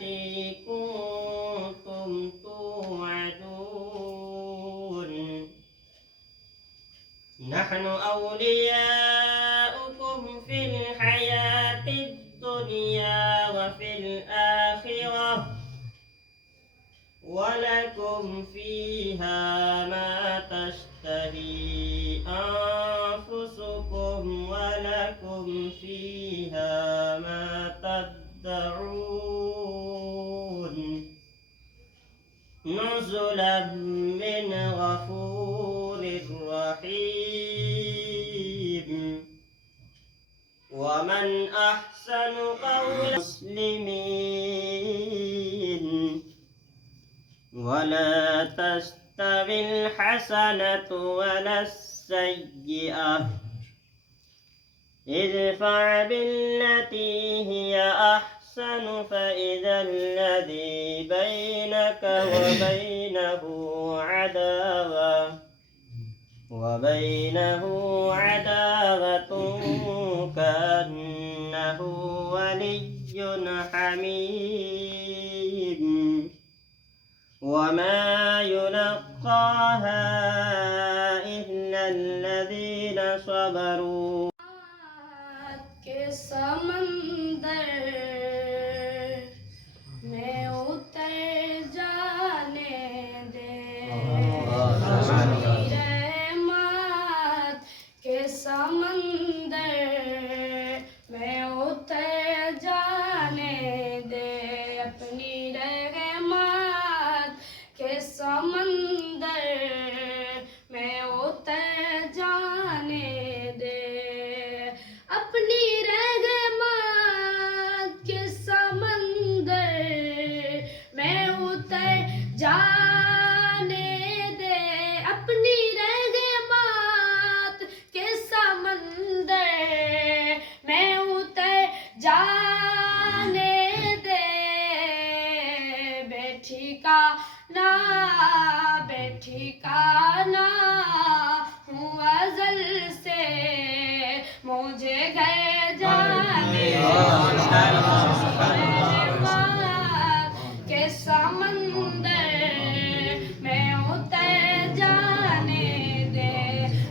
التي كنتم توعدون نحن أولياؤكم في الحياة الدنيا وفي الآخرة ولكم فيها ما تشتهي أنفسكم ولكم فيها ما تدعون نزلا من غفور رحيم ومن أحسن قولا مسلمين ولا تستوي الحسنة ولا السيئة ادفع بالتي هي أحسن فإذا الذي بينك وبينه عداوة كأنه ولي حميم وما يلقاها إلا الذين صبروا کے سمندر میں اتر جانے دے اپنی رحمت کے سمندر میں اتر جانے دے اپنی رحمت کے سمندر میں اتر جانے دے اپنی رحمت کے سمندر میں اتر جانے دے اپنی رحمت کے سمندر میں اتر جانے دے بے ٹھکانا ہوں ازل سے مجھے گھر جانے کے سمندر میں اتر جانے دے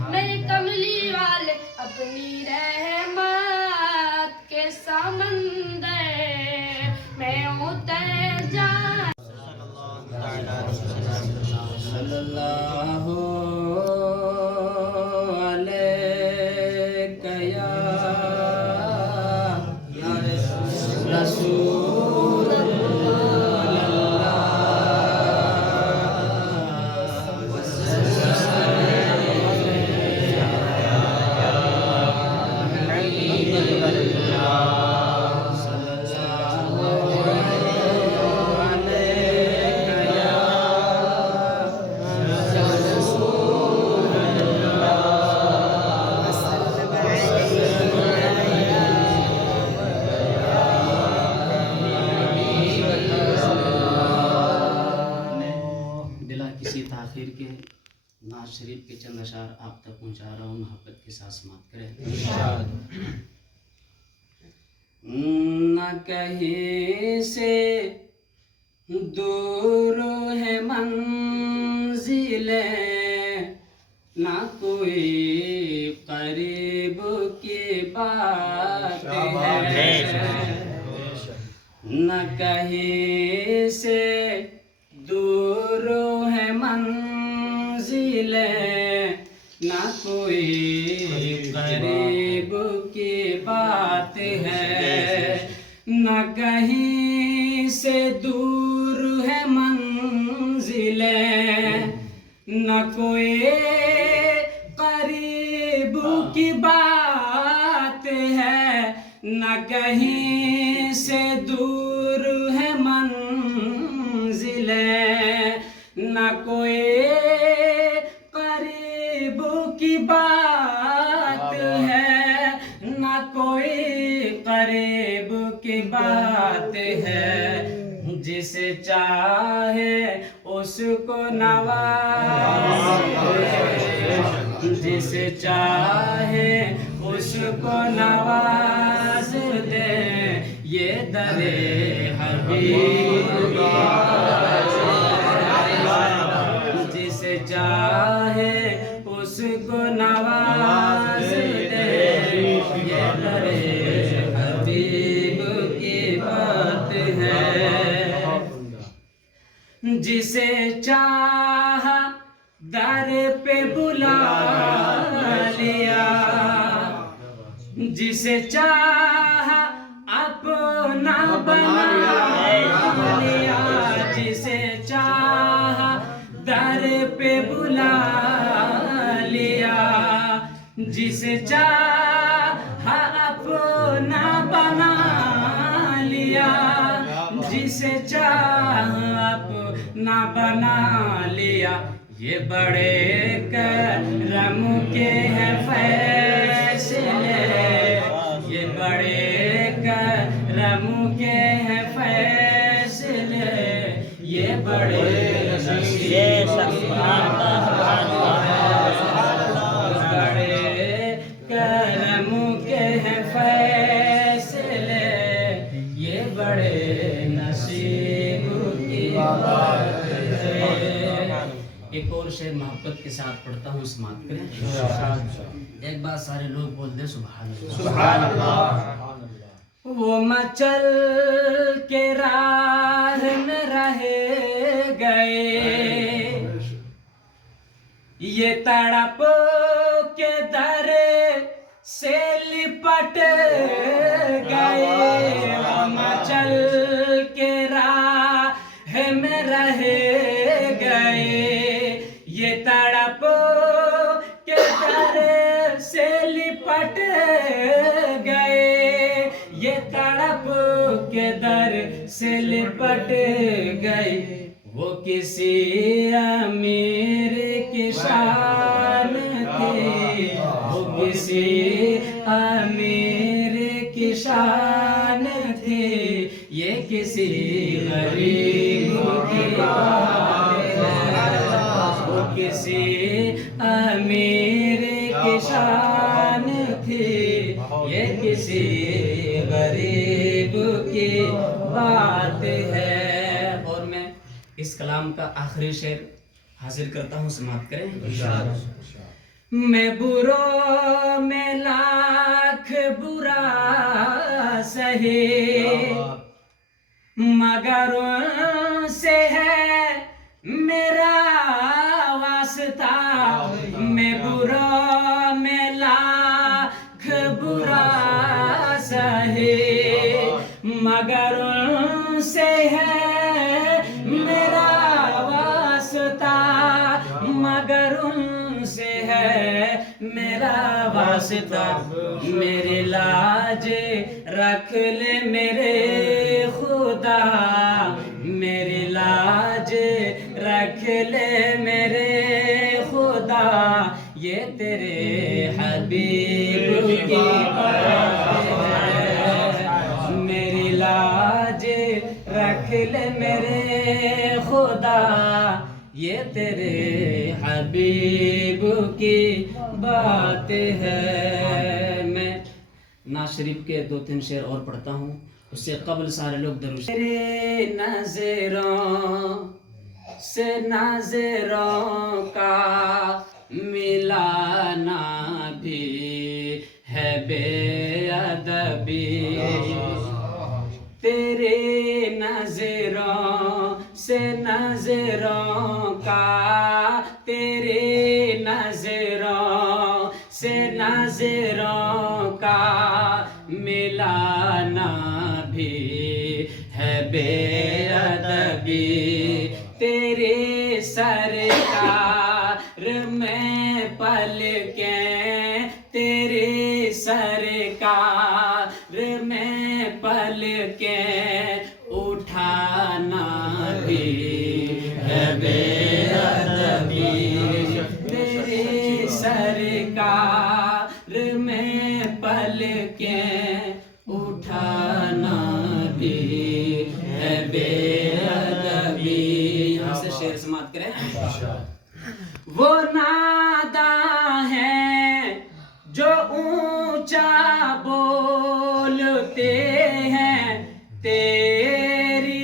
میرے کملی والے اپنی رحمت کے سمندر میں اتر جانے صلی اللہ علیہ یا رسول تاخیر کے نعت شریف کے چند اشعار آپ تک پہنچا رہا ہوں محبت کے ساتھ سماعت کریں نہ کہیں سے دور ہے منزلیں نہ کوئی قریب کی بات ہے نہ کہیں سے دور ہے منزلیں نہ کوئی قریب کی بات ہے نہ کہیں سے دور ہے منزلیں نہ کوئی قریب کی بات ہے نہ کہیں سے دور ہے منزلیں نہ کوئی قریب کی بات ہے نہ کوئی قریب کی بات ہے جسے چاہے اس کو نواز جسے چاہے اس کو نواز دے یہ در حبیب جسے چاہے اس کو نواز دے، یہ بڑے حبیب کی بات ہے۔ جسے چاہا در پہ بلا لیا، جسے چاہا اپنا بنا لیا، جسے چاہا در پہ بلا لیا، جسے چاہا اپنا بنا لیا، جسے چاہا اپنا بنا لیا، یہ بڑے کرم کے ہیں فیصلے، یہ بڑے کرم کے ہیں فیصلے، یہ بڑے بڑے کرم کے ہیں فیصلے، یہ بڑے نصیب کی بات ہے۔ ایک اور شعر محبت کے ساتھ پڑھتا ہوں، سماعت کریں۔ ایک بار سارے لوگ بول دیں سبحان اللہ، سبحان اللہ۔ وہ مچل کے راہ میں رہ گئے، یہ تڑپ کے در سے لپٹ گئے، وہ مچل کے راہ میں رہ گئے، یہ تڑپ کے در سے لپٹ گئے، یہ تڑپ کے در سے لپٹ گئے، وہ کسی امیر کی شان تھی، وہ کسی امیر کی شان تھی، یہ کسی غریب کی بات ہے، وہ کسی امیر کی شان تھی، یہ کسی غریب کی بات ہے۔ اور میں اس کلام کا آخری شعر حاصل کرتا ہوں، سماعت کریں۔ میں بروں میں لاکھ برا سہے، مگر ان سے ہے میرا واسطہ، میں بروں میں لاکھ برا سہے، مگر ان سے ہے میرا واسطہ، مگر ان سے ہے میرا واسطہ، میری لاج رکھ لے میرے خدا، میری لاج رکھ لے میرے خدا، یہ تیرے حبیب کی بات ہے، میری لاج رکھ لے میرے خدا، یہ تیرے حبیب کی بات ہے۔ میں ناز شریف کے 2-3 شعر اور پڑھتا ہوں، اس سے قبل سارے لوگ درود تیرے نظروں سے نظروں کا ملانا بھی ہے بے ادبی، تیرے نظروں سے نظروں کا، تیرے نظروں سے نظروں کا ملانا بھی ہے بے ادبی، تیرے سرکار میں پلکیں، تیرے سرکار میں پلکیں اٹھانا بھی ہے بے ادبی، تیرے سرکار میں پلکیں اٹھانا بھی ہے بے ادبی۔ یہاں سے شعر سماعت کریں۔ وہ ناداں ہیں جو اونچا بولتے ہیں، تیری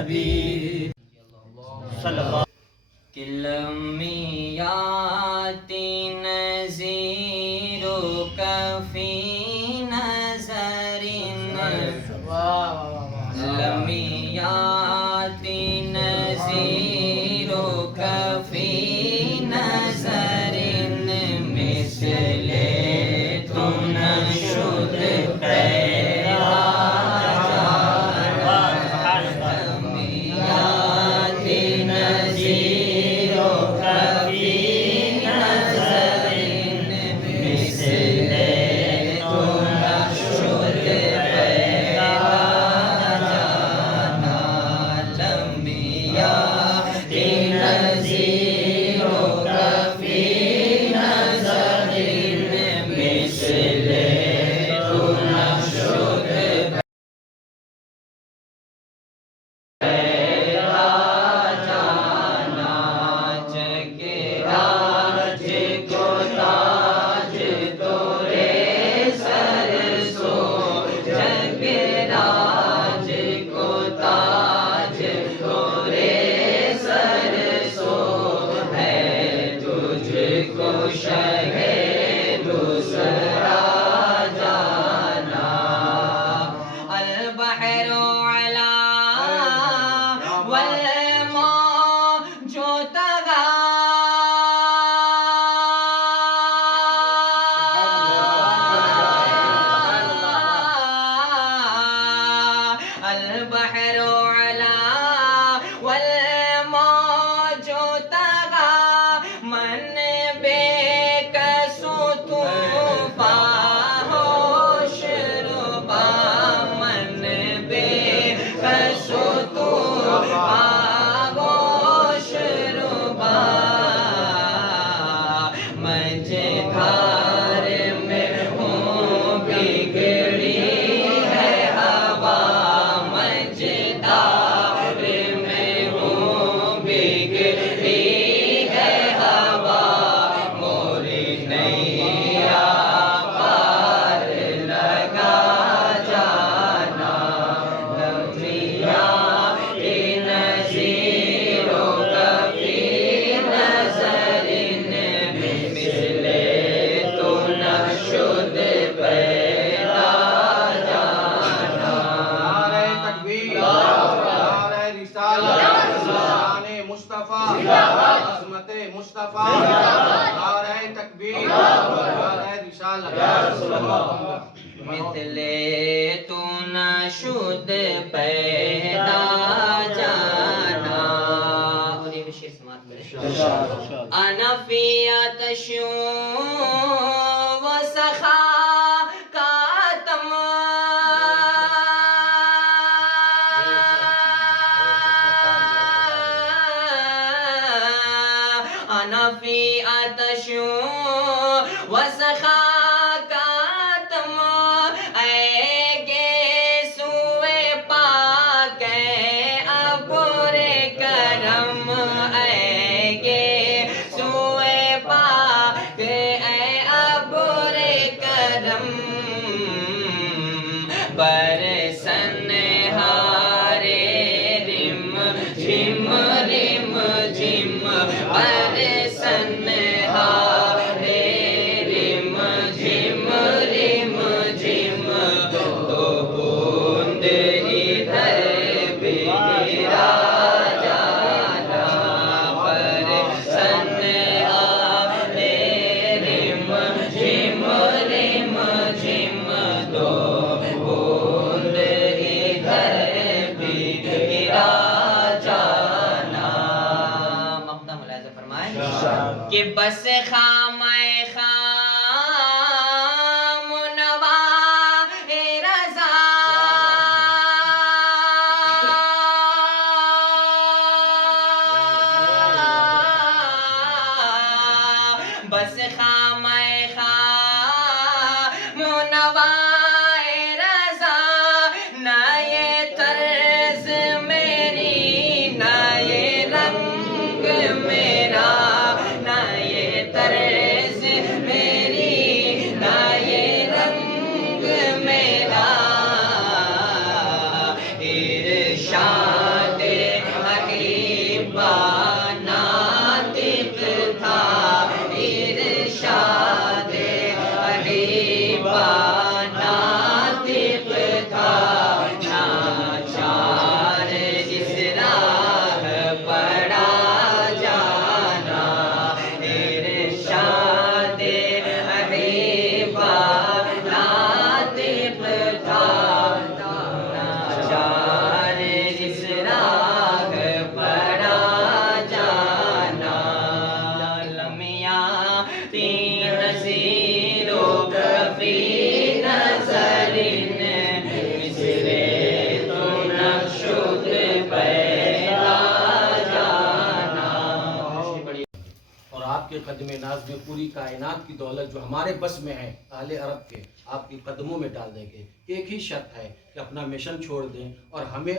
نبی صلی اللہ کہ لمیاتی نظیر کفی نظر لمیاتی نظیر کفی نظر مثل تو نشد مثل تو نشد پیدا جانا اور یہ بھی شیر سماعت کرے انا فی آتش و سخا کاتم انا فی آتش و سخا کہ بس خام خام نوا رضا بس خام خام نوا رضا نہ یہ طرز میری نہ یہ رنگ میرا طرز میری نہ یہ رنگ میرا ارشاد کے قدم ناز میں پوری کائنات کی دولت جو ہمارے بس میں ہے اہل عرب کے آپ کے قدموں میں ڈال دیں گے. ایک ہی شرط ہے کہ اپنا مشن چھوڑ دیں اور ہمیں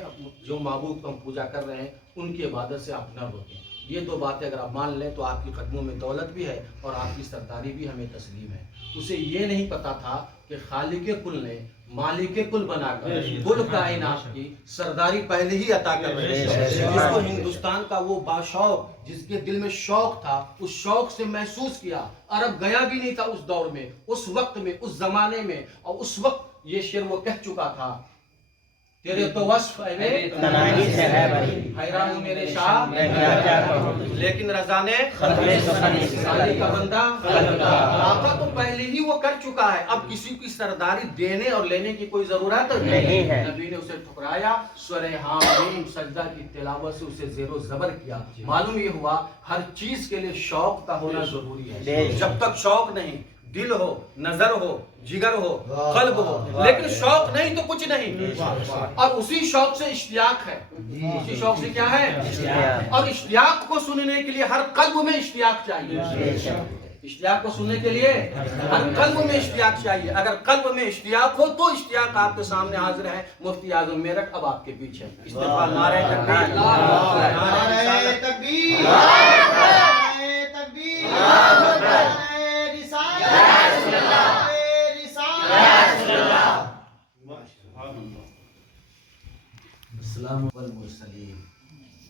جو معبود کو ہم پوجا کر رہے ہیں ان کی عبادت سے آپ نہ روکیں. یہ دو باتیں اگر آپ مان لیں تو آپ کے قدموں میں دولت بھی ہے اور آپ کی سرداری بھی ہمیں تسلیم ہے. اسے یہ نہیں پتا تھا کہ خالق کل نے مالک کل بنا کر کل کائنات کی سرداری پہلے ہی عطا کر رہے ہیں. جس کو ہندوستان کا وہ باشوق جس کے دل میں شوق تھا اس شوق سے محسوس کیا. عرب گیا بھی نہیں تھا اس دور میں، اس وقت میں، اس زمانے میں، اور اس وقت یہ شعر وہ کہہ چکا تھا تیرے تو وصف تنہائی سے ہے بھری حیران ہوں میرے شاہ میں کیا کہوں لیکن رضا نے خطرے سخنی سالی کا بندہ خلق آقا تو پہلے ہی وہ کر چکا ہے. اب کسی کی سرداری دینے اور لینے کی کوئی ضرورت نہیں ہے. نبی نے اسے ٹھکرایا، سورہ حامیم سجدہ کی تلاوت سے اسے زیر و زبر کیا. معلوم یہ ہوا ہر چیز کے لیے شوق کا ہونا ضروری ہے. جب تک شوق نہیں، دل ہو، نظر ہو، جگر ہو، قلب ہو، لیکن شوق نہیں تو کچھ نہیں. اور اسی شوق سے اشتیاق ہے. اسی شوق سے کیا ہے؟ اور اشتیاق کو سننے کے لیے ہر قلب میں اشتیاق چاہیے. اشتیاق کو سننے کے لیے ہر قلب میں اشتیاق چاہیے. اگر قلب میں اشتیاق ہو تو اشتیاق آپ کے سامنے حاضر ہے. مفتی اعظم میرٹھ اب آپ کے پیچھے. استغفار نعرہ تکبیر، نعرہ تکبیر، نعرہ تکبیر، السلام والمرسلین.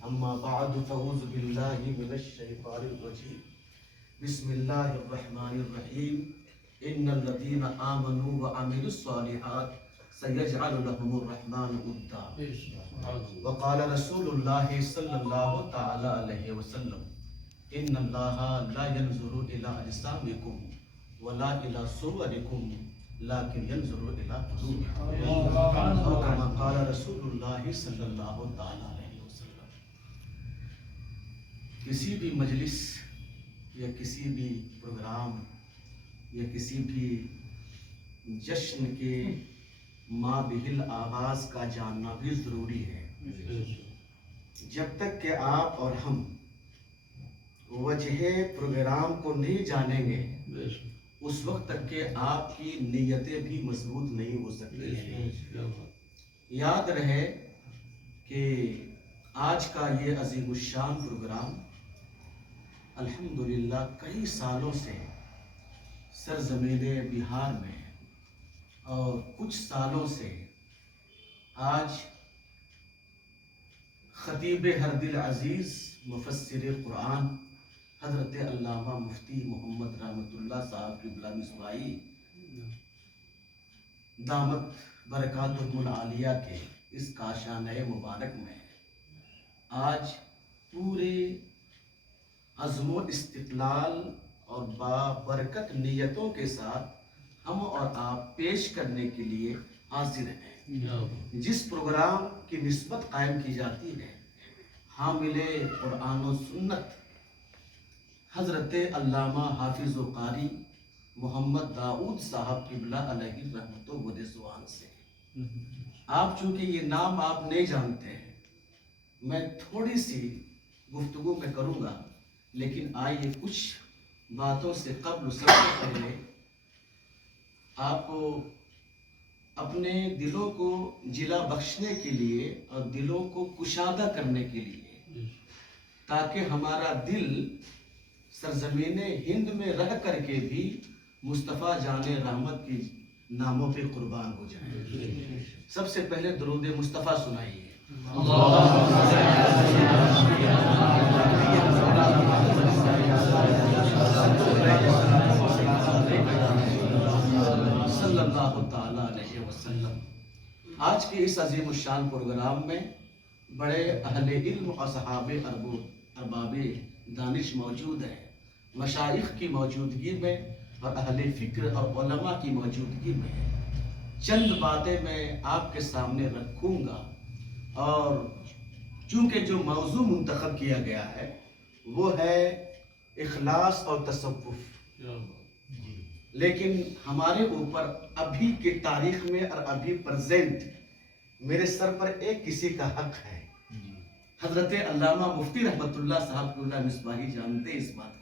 اما بعد فاعوذ باللہ من الشیطان الرجیم. بسم اللہ الرحمن الرحیم. ان الذین آمنوا وعملوا الصالحات سیجعل لهم الرحمن ودا. وقال رسول اللہ صلی اللہ تعالی علیہ وسلم ان اللہ لا ينظر الى اجسامکم ولا الى صورکم لیکن ينظر الى قلوبکم. اور کما قال رسول اللہ صلی اللہ تعالی علیہ وسلم. کسی بھی مجلس یا کسی بھی پروگرام یا کسی بھی جشن کے مابہل آغاز کا جاننا بھی ضروری ہے. جب تک کہ آپ اور ہم وجہ پروگرام کو نہیں جانیں گے اس وقت تک کہ آپ کی نیتیں بھی مضبوط نہیں ہو سکتی ہیں. یاد رہے کہ آج کا یہ عظیم الشان پروگرام الحمدللہ کئی سالوں سے سرزمین بہار میں اور کچھ سالوں سے آج خطیب ہر دل عزیز مفسر قرآن حضرت علامہ مفتی محمد رحمت اللہ صاحب کی بلا مصباحی دامت برکاتہم العالیہ کے اس کاشانہ مبارک میں آج پورے عزم و استقلال اور بابرکت نیتوں کے ساتھ ہم اور آپ پیش کرنے کے لیے حاضر ہیں. جس پروگرام کی نسبت قائم کی جاتی ہے حامل قرآن و سنت حضرت علامہ حافظ و قاری محمد داؤد صاحب قبلہ علیہ رحمت و رضوان سے. آپ چونکہ یہ نام آپ نہیں جانتے ہیں میں تھوڑی سی گفتگو میں کروں گا، لیکن آئیے کچھ باتوں سے قبل سب سے پہلے آپ کو اپنے دلوں کو جلا بخشنے کے لیے اور دلوں کو کشادہ کرنے کے لیے تاکہ ہمارا دل سرزمین ہند میں رہ کر کے بھی مصطفیٰ جان رحمت کی ناموں پہ قربان ہو جائے. سب سے پہلے درود مصطفیٰ سنائیے. صلی اللہ تعالی علیہ وسلم. آج کے اس عظیم الشان پروگرام میں بڑے اہل علم و اصحاب ارباب دانش موجود ہیں. مشائخ کی موجودگی میں اور اہل فکر اور علماء کی موجودگی میں چند باتیں میں آپ کے سامنے رکھوں گا. اور چونکہ جو موضوع منتخب کیا گیا ہے وہ ہے اخلاص اور تصوف، لیکن ہمارے اوپر ابھی کی تاریخ میں اور ابھی پریزنٹ میرے سر پر ایک کسی کا حق ہے. حضرت علامہ مفتی رحمت اللہ صاحب کی اللہ مصباحی جانتے اس بات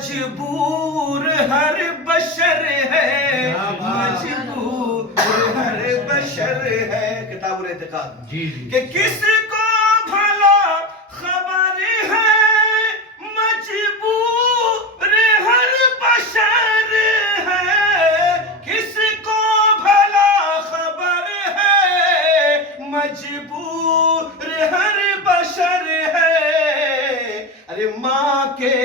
مجبور ہر بشر ہے، مجبور ہر بشر ہے، کتاب الاعتقاد، کہ کس کو بھلا خبر ہے، مجبور ہر بشر ہے، کس کو بھلا خبر ہے، مجبور ہر بشر ہے۔ ارے ماں کے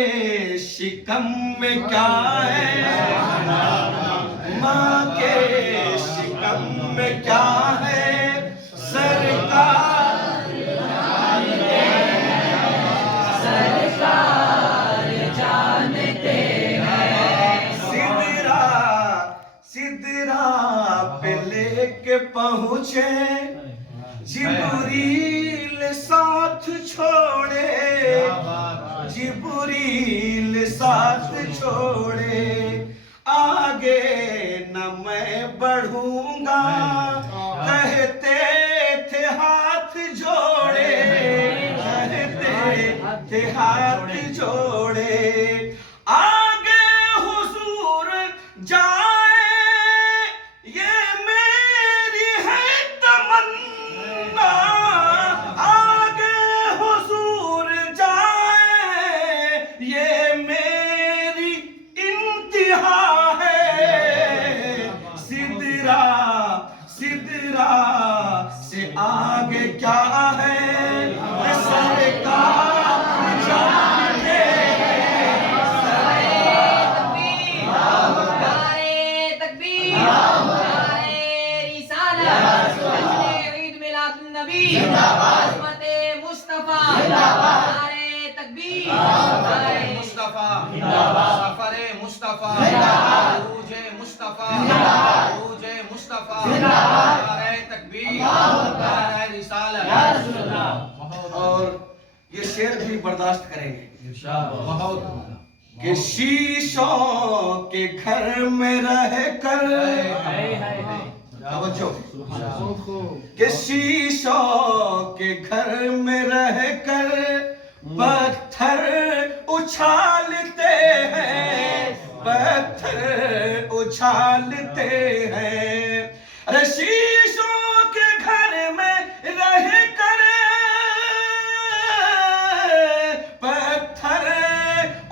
شکم میں کیا ہے، ماں کے شکم میں کیا ہے، سرکار جانتے ہیں، سدرا پہ لے کے پہنچے، جبریل ساتھ چھوڑے، جبریل ساتھ چھوڑے، آگے نہ میں بڑھوں گا، کہتے تھے ہاتھ جوڑے، کہتے تھے ہاتھ جوڑے، آگے حضور جائے یہ میری ہے تمنا، آگے حضور جائے یہ میری انتہا ہے، سدرا سے آگے کیا ہے، سرکار جانتے ہیں، سفر مصطفیٰ، عروج مصطفیٰ، عروج مصطفیٰ، نعرہ تکبیر، نعرہ رسالت۔ اور یہ شعر بھی برداشت کریں گے بہت کہ شیشوں کے گھر میں رہ کر، توجہ، کہ شیشوں کے گھر میں رہ کر پتھر اچھالتے ہیں، پتھر اچھالتے ہیں، ارے شیشوں کے گھر میں رہ کر پتھر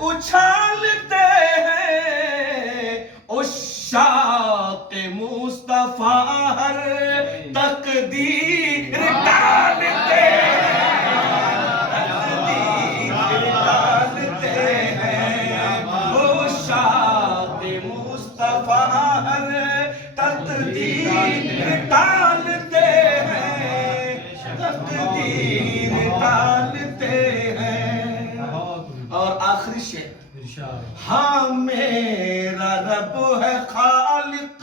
اچھالتے ہیں، عشاق مصطفیٰ ہر تقدیر ڈالتے ہیں، تقدیر ڈالتے ہیں، عشاق مصطفیٰ ہر تقدیر ڈالتے ہیں، تقدیر ڈالتے ہیں۔ اور آخری شعر، ہاں میرا رب ہے خالق،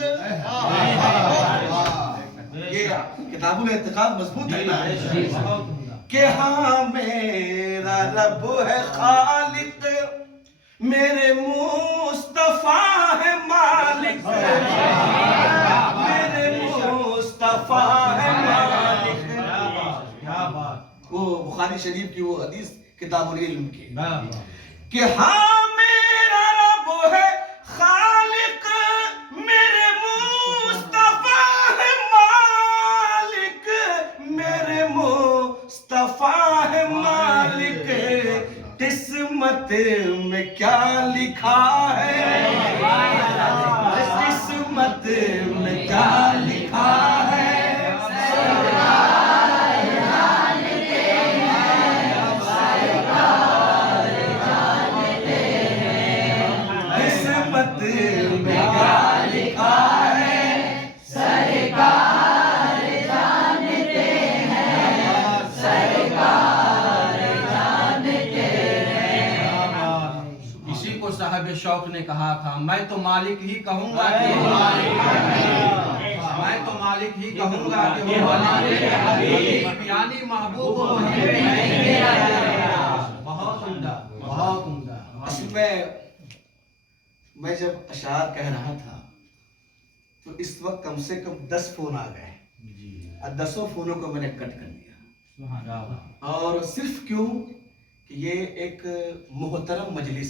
یہ کتاب الاعتقاد مضبوط ہے نا، کہ ہاں میرا رب ہے خالق، میرے مصطفیٰ ہے مالک، میرے مصطفیٰ ہے مالک۔ وہ بخاری شریف کی وہ حدیث کتاب العلم کی، کہ ہاں میرا رب ہے خالق، میرے مصطفیٰ ہے مالک، میرے مصطفیٰ ہے مالک، قسمت میں کیا لکھا ہے، قسمت میں کیا لکھا ہے، قسمت میں کیا لکھا ہے، سرکار جانتے ہیں، سرکار جانتے ہیں۔ اسی کو صاحب شوق نے کہا تھا، میں تو مالک ہی کہوں گا کہ میں تو مالک ہی کہوں گا کہ وہ مالک حبیب یعنی محبوب و بہت عمدہ، بہت عمدہ۔ اصل میں جب اشعار کہہ رہا تھا تو اس وقت کم سے کم 10 فون آ گئے، اور 10 فونوں کو میں نے کٹ کر دیا، اور صرف کیوں کہ یہ ایک محترم مجلس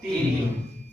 3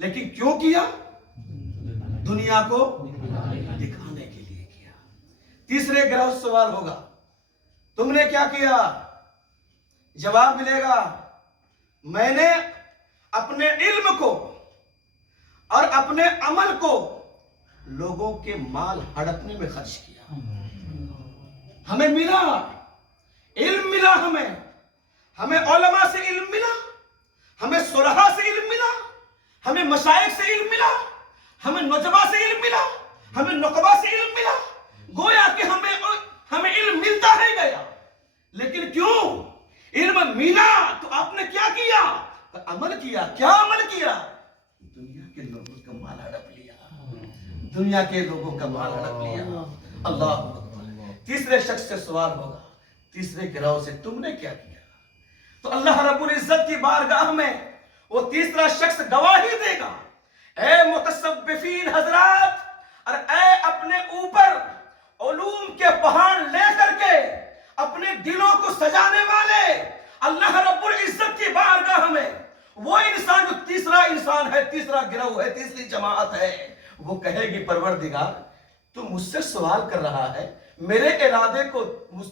لیکن کیوں کیا؟ دنیا کو دکھانے کے لیے کیا۔ تیسرے گروہ سے سوال ہوگا تم نے کیا کیا؟ جواب ملے گا میں نے اپنے علم کو اور اپنے عمل کو لوگوں کے مال ہڑپنے میں خرچ کیا۔ ہمیں ملا علم، ملا ہمیں علماء سے علم ملا، ہمیں صلحاء سے علم ملا، ہمیں مشائخ سے علم ملا، ہمیں نجبا سے علم ملا، ہمیں نقبا سے علم ملا۔ گویا کہ ہمیں علم ملتا ہے گیا، لیکن کیوں؟ علم ملا تو آپ نے کیا کیا؟ عمل کیا۔ کیا عمل کیا؟ دنیا کے لوگوں کا مال ہڑپ لیا، دنیا کے لوگوں کا مال ہڑپ لیا۔ اللہ اکبر۔ تیسرے شخص سے سوال ہوگا، تیسرے گروہ سے تم نے کیا کیا؟ تو اللہ رب العزت کی بارگاہ میں وہ تیسرا شخص گواہی دے گا، اے متصوفین حضرات اور اے اپنے اوپر علوم کے پہاڑ لے کر کے اپنے دلوں کو سجانے والے، اللہ رب العزت کی بارگاہ میں وہ انسان جو تیسرا انسان ہے، تیسرا گروہ ہے، تیسری جماعت ہے، وہ کہے گی پروردگار تو مجھ سے سوال کر رہا ہے، میرے ارادے کو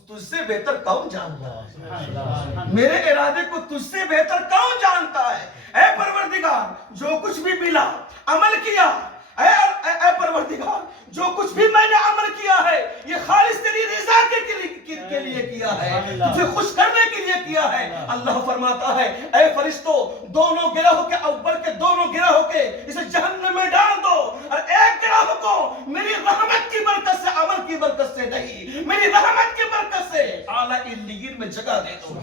تجھ سے بہتر کون جانتا ہے؟ میرے ارادے کو تجھ سے بہتر کون جانتا ہے؟ اے پروردگار جو کچھ بھی ملا عمل کیا، اے پروردگار جو کچھ بھی میں نے عمل کیا ہے یہ خالص تیری رضا کے لیے کیا ہے، تجھے خوش کرنے کے لیے کیا ہے۔ اللہ فرماتا ہے اے فرشتوں دونوں گروہ کے اوپر کے دونوں گروہ کے اسے جہنم میں ڈال دو، اور ایک گروہ کو میری رحمت کی برکت سے، عمل کی برکت سے نہیں، میری رحمت کی برکت سے اعلیٰ علیین میں جگہ دے دو۔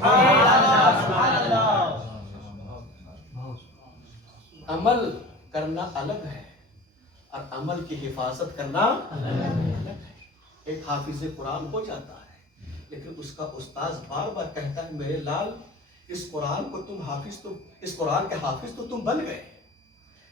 عمل کرنا الگ ہے اور عمل کی حفاظت کرنا الگ ہے۔ ایک حافظ قرآن ہو جاتا ہے لیکن اس کا استاذ بار بار کہتا ہے میرے لال اس قرآن کو تم حافظ، تو اس قرآن کے حافظ تو تم بن گئے،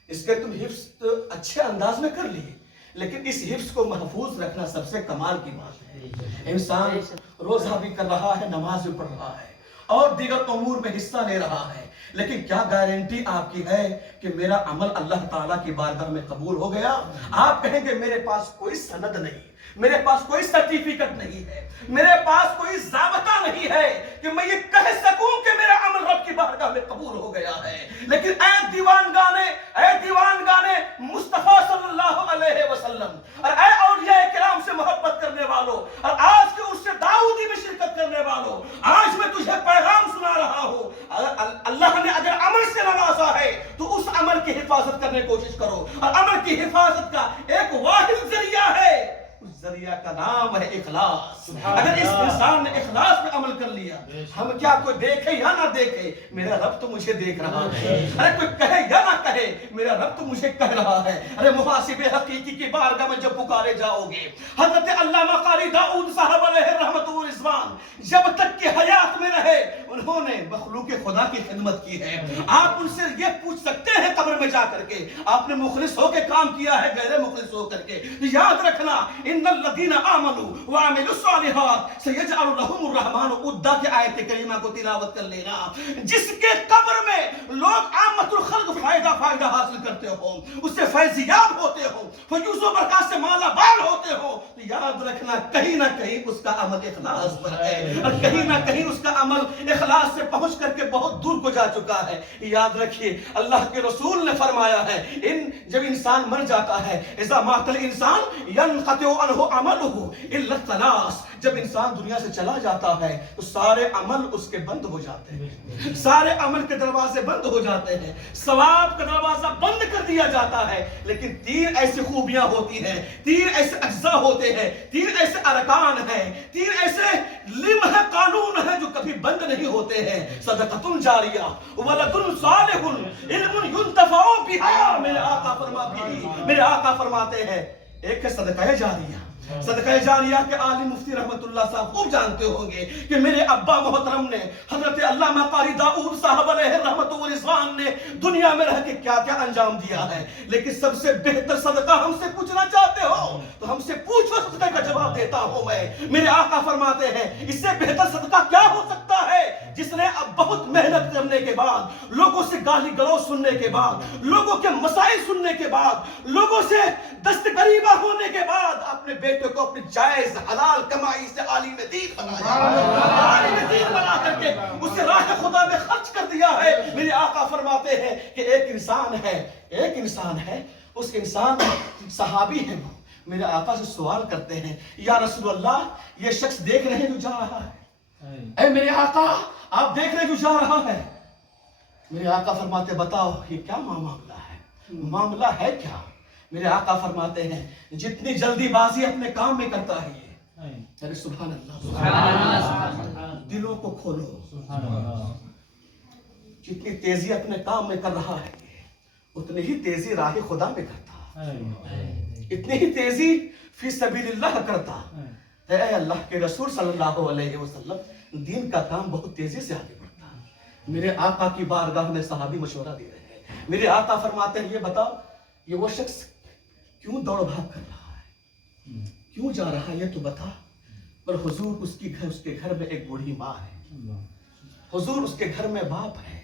اس کے تم حفظ تو اچھے انداز میں کر لیے، لیکن اس حفظ کو محفوظ رکھنا سب سے کمال کی بات ہے۔ انسان روزہ بھی کر رہا ہے، نماز بھی پڑھ رہا ہے اور دیگر امور میں حصہ لے رہا ہے، لیکن کیا گارنٹی آپ کی ہے کہ میرا عمل اللہ تعالیٰ کی بارگاہ میں قبول ہو گیا؟ آپ کہیں گے میرے پاس کوئی سند نہیں، میرے پاس کوئی سرٹیفکیٹ نہیں ہے، میرے پاس کوئی ضابطہ نہیں ہے کہ میں یہ کہہ سکوں کہ میرا عمل رب کی بارگاہ میں قبول ہو گیا ہے۔ لیکن اے دیوان گانے مصطفیٰ صلی اللہ علیہ وسلم اور اے اولیاء کرام سے محبت کرنے والوں اور آج کے اس سے داؤدی میں شرکت کرنے والوں، آج میں تجھے پیغام سنا رہا ہوں، اللہ نے اگر عمل سے نوازا ہے تو اس عمل کی حفاظت کرنے کی کوشش کرو، اور عمل کی حفاظت کا ایک واحد ذریعہ ہے، اس ذریعہ کا نام ہے اخلاص۔ اگر اس انسان نے اخلاص میں عمل کر لیا، ہم کیا کوئی دیکھے یا نہ دیکھے میرا رب تو مجھے دیکھ رہا ہے، ارے کوئی کہے یا نہ کہے میرا رب تو مجھے کہہ رہا ہے۔ ارے محاسب حقیقی کی بارگاہ میں جب پکارے جاؤ گے، حضرت علامہ قاری داؤد صاحب علیہ رحمت و رضوان جب تک کہ حیات میں رہے انہوں نے مخلوق خدا کی خدمت کی ہے۔ آپ ان سے یہ پوچھ سکتے ہیں قبر میں جا کر کے آپ نے مخلص ہو کے کام کیا ہے غیر مخلص ہو کر کے؟ یاد رکھنا ان الذین آمنوا وعملوا الصالحات سیجعل لهم الرحمن ودا کی آیت کریمہ کو تلاوت کر لینا۔ جس کے قبر میں لوگ عامت الخلق فائدہ حاصل کرتے ہو، اس سے فیضیاب ہوتے ہو، فیوز و برکات سے مالا مال ہوتے ہو، تو یاد رکھنا کہیں نہ کہیں اس کا عمل اخلاص پر ہے، اور کہیں نہ کہیں اس کا عمل اخلاص سے پہنچ کر کے بہت دور کو جا چکا ہے۔ یاد رکھیے اللہ کے رسول نے فرمایا ہے جب انسان مر جاتا ہے اذا مات الانسان ينقطع عنه عمله الا الثلاث، جب انسان دنیا سے چلا جاتا ہے تو سارے عمل اس کے بند ہو جاتے ہیں، سارے عمل کے دروازے بند ہو جاتے ہیں، ثواب کا دروازہ بند کر دیا جاتا ہے، لیکن تین ایسی خوبیاں ہوتی ہیں، تین ایسے اجزاء ہوتے ہیں، تین ایسے ارکان ہیں، تین ایسے لمح قانون ہیں جو کبھی بند نہیں ہوتے ہیں۔ صدقۃ جاریہ، ولد صالح، علم ينتفع بها، میرے آقا فرماتے ہیں ایک ہے صدقہ جاریہ، صدقہ جاریہ کے عالم مفتی رحمت اللہ صاحب خوب جانتے ہوں گے کہ میرے ابا محترم نے حضرت علامہ قاری داؤد صاحب علیہ رحمت و رضوان نے دنیا میں رہ کے کیا کیا انجام دیا ہے، لیکن سب سے بہتر صدقہ ہم سے پوچھنا چاہتے ہو تو ہم سے پوچھو، صدقہ کا جواب دیتا ہوں میں۔ میرے آقا فرماتے ہیں اس سے بہتر صدقہ کیا ہو سکتا ہے جس نے اب بہت محنت کرنے کے بعد، لوگوں سے گالی گلوچ سننے کے بعد، لوگوں کے مسائل سننے کے بعد، لوگوں سے دست غریبہ ہونے کے بعد اپنے بیٹے کو اپنی جائز حلال کمائی سے عالم دین بنایا، عالم دین بنا کر کے اسے راہ خدا میں خرچ کر دیا ہے۔ میرے آقا فرماتے ہیں کہ ایک انسان ہے، اس انسان صحابی ہے، وہ میرے آقا سے سوال کرتے ہیں یا رسول اللہ یہ شخص دیکھ رہے ہیں جو جا رہا ہے، اے میرے آقا آپ دیکھ رہے ہیں جو جا رہا ہے۔ میرے آقا فرماتے بتاؤ یہ کیا معاملہ ہے، معاملہ ہے کیا؟ میرے آقا فرماتے ہیں جتنی جلدی بازی اپنے کام میں کرتا ہے یہ، ارے سبحان اللہ، دلوں کو کھولو، جتنی تیزی اپنے کام میں کر رہا ہے اتنی ہی تیزی راہ خدا میں کرتا، اتنی ہی تیزی فی سبیل اللہ کرتا۔ اے اللہ کے رسول صلی اللہ علیہ وسلم دین کا کام بہت تیزی سے آگے بڑھتا۔ میرے آقا کی بارگاہ میں صحابی مشورہ دے رہے ہیں، میرے آقا فرماتے ہیں یہ بتاؤ یہ وہ شخص کیوں دوڑ بھاگ کر رہا ہے، کیوں جا رہا ہے یہ تو بتا۔ پر حضور اس کے گھر میں ایک بوڑھی ماں ہے، حضور اس کے گھر میں باپ ہے،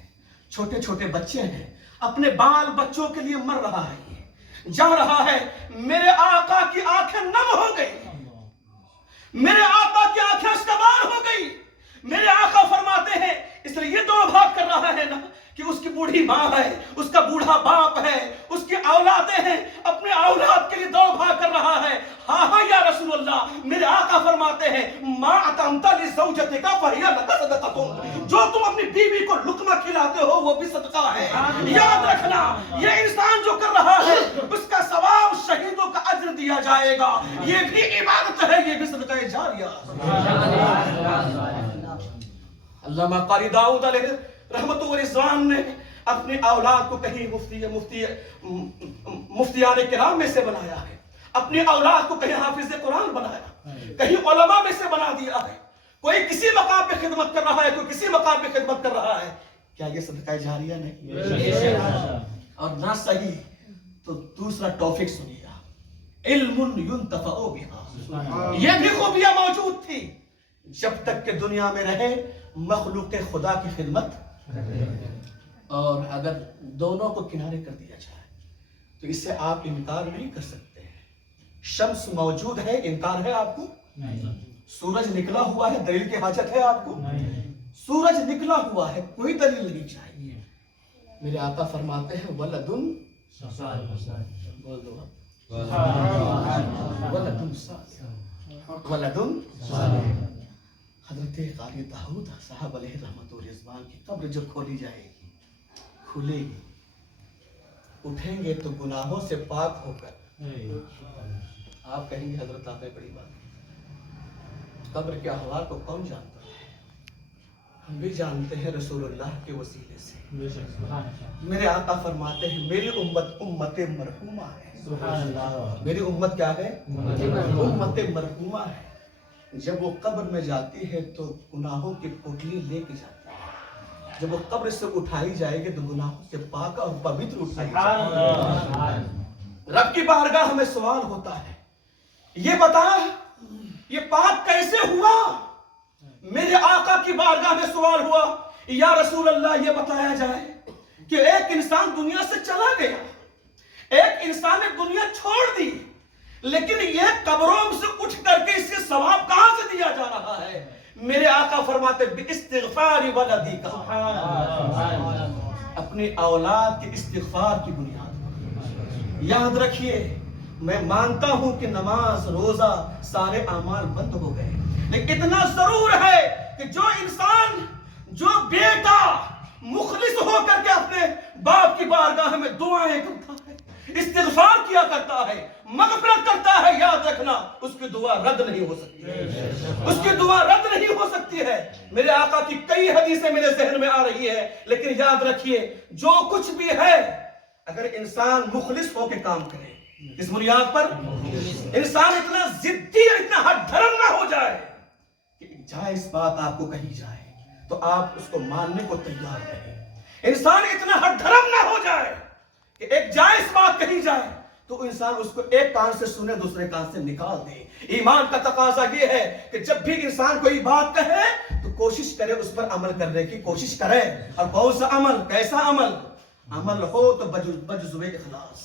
چھوٹے چھوٹے بچے ہیں، اپنے بال بچوں کے لیے مر رہا ہے، یہ جا رہا ہے۔ میرے آقا کی آنکھیں نم ہو گئی، میرے آقا کی آنکھیں اشکبار ہو گئی۔ میرے آقا فرماتے ہیں اس لیے یہ دوڑ بھاگ کر رہا ہے نا کہ اس کی بوڑھی ماں ہے، اس کا بوڑھا باپ ہے، اس کی اولادیں ہیں، اپنے اولاد کے لیے دوڑ بھاگ کر رہا ہے۔ ہاں ہاں یا رسول اللہ، میرے آقا فرماتے ہیں ما اطعمت لزوجتک فہی لک صدقۃ، جو تم اپنی بیوی کو لقمہ کھلاتے ہو وہ بھی صدقہ ہے۔ یاد رکھنا یہ انسان جو کر رہا ہے اس کا ثواب شہیدوں کا اجر دیا جائے گا، یہ بھی عبادت ہے، یہ بھی صدقہ جاریہ۔ علامہ قاری داؤد علیہ رحمت و رضوان نے اپنی اولاد کو کہیں مفتیان کرام میں سے بنایا ہے، اپنی اولاد کو کہیں حافظ قرآن بنایا، کہیں علماء میں سے بنا دیا ہے۔ کوئی کسی مقام پہ خدمت کر رہا ہے، کوئی کسی مقام پہ خدمت کر رہا ہے، کیا یہ صدقہ جاریہ نہیں؟ اور نہ صحیح تو دوسرا ٹاپک سنیے، علم ينتفع بها، یہ بھی خوبیاں موجود تھی جب تک کہ دنیا میں رہے مخلوق خدا کی خدمت، اور اگر دونوں کو کنارے کر دیا جائے تو اس سے آپ انکار نہیں کر سکتے ہیں۔ شمس موجود ہے، انکار ہے آپ کو؟ سورج نکلا ہوا ہے، دلیل کی حاجت ہے آپ کو؟ سورج نکلا ہوا ہے، کوئی دلیل نہیں چاہیے۔ میرے آقا فرماتے ہیں ولدن بول دو ولدن۔ حضرت قاری داؤد صاحب علیہ رحمت و رضوان کی قبر جب کھولی جائے گی، کھلے گی، اٹھیں گے تو گناہوں سے پاک ہو کر آپ کہیں گے حضرت آپ نے بڑی بات، قبر کے احوال کو کون جانتا ہے؟ ہم بھی جانتے ہیں رسول اللہ کے وسیلے سے۔ میرے آقا فرماتے ہیں میری امت امت مرحومہ ہے، میری امت کیا ہے؟ امت مرحومہ ہے۔ جب وہ قبر میں جاتی ہے تو گناہوں کی پوٹلی لے کے جاتی ہے، جب وہ قبر سے اٹھائی جائے گی تو گناہوں سے پاک اور پوتر اٹھائی جائے گی۔ رب کی بارگاہ ہمیں سوال ہوتا ہے یہ بتا یہ پاک کیسے ہوا؟ میرے آقا کی بارگاہ میں سوال ہوا یا رسول اللہ یہ بتایا جائے کہ ایک انسان دنیا سے چلا گیا، ایک انسان نے دنیا چھوڑ دی، لیکن یہ قبروں سے اٹھ کر کے اس سے ثواب کہاں سے دیا جا رہا ہے؟ میرے آقا فرماتے باستغفار ولدی کا، اپنی اولاد کے استغفار کی بنیاد پر۔ یاد رکھیے میں مانتا ہوں کہ نماز روزہ سارے اعمال بند ہو گئے، لیکن اتنا ضرور ہے کہ جو انسان، جو بیٹا مخلص ہو کر کے اپنے باپ کی بارگاہ میں دعائیں کرتا ہے، استغفار کیا کرتا ہے، مغفرت کرتا ہے، یاد رکھنا اس کی دعا رد نہیں ہو سکتی ہے، اس کی دعا رد نہیں ہو سکتی ہے۔ میرے آقا کی کئی حدیثیں میرے ذہن میں آ رہی ہے، لیکن یاد رکھیے جو کچھ بھی ہے اگر انسان مخلص ہو کے کام کرے، کس بنیاد پر؟ انسان اتنا ضدی اور اتنا ہٹ دھرم نہ ہو جائے کہ ایک جائز بات آپ کو کہی جائے تو آپ اس کو ماننے کو تیار رہیں. انسان اتنا ہٹ دھرم نہ ہو جائے کہ ایک جائز بات کہی جائے تو انسان اس کو ایک کان سے سنے دوسرے کان سے نکال دے. ایمان کا تقاضا یہ ہے کہ جب بھی انسان کوئی بات کہے تو کوشش کرے اس پر عمل کرنے کی کوشش کرے. اور کون سا عمل؟ کیسا عمل؟ عمل ہو تو بجزو اخلاص،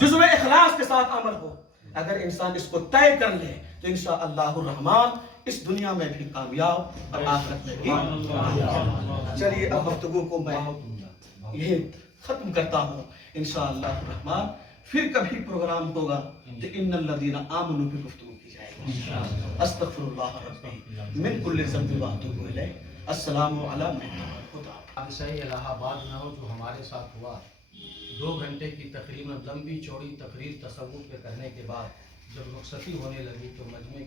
جزو اخلاص کے ساتھ عمل ہو. اگر انسان اس کو طے کر لے تو انشاءاللہ الرحمن اس دنیا میں بھی کامیاب اور آخرت میں بھی کامیاب. چلیے اب گفتگو کو میں یہ ختم کرتا ہوں. انشاءاللہ الرحمن پھر کبھی پروگرام ہوگا تو ان الذین آمنوا پہ گفتگو کی جائے گی. استغفر اللہ ربی من کل ذنب واتوب الیہ. السلام علیکم. حادثہ الہ آباد میں ہو جو ہمارے ساتھ ہوا. 2 گھنٹے کی تقریباً لمبی چوڑی تقریر تصوف پہ کرنے کے بعد جب رخصتی ہونے لگی تو مجمع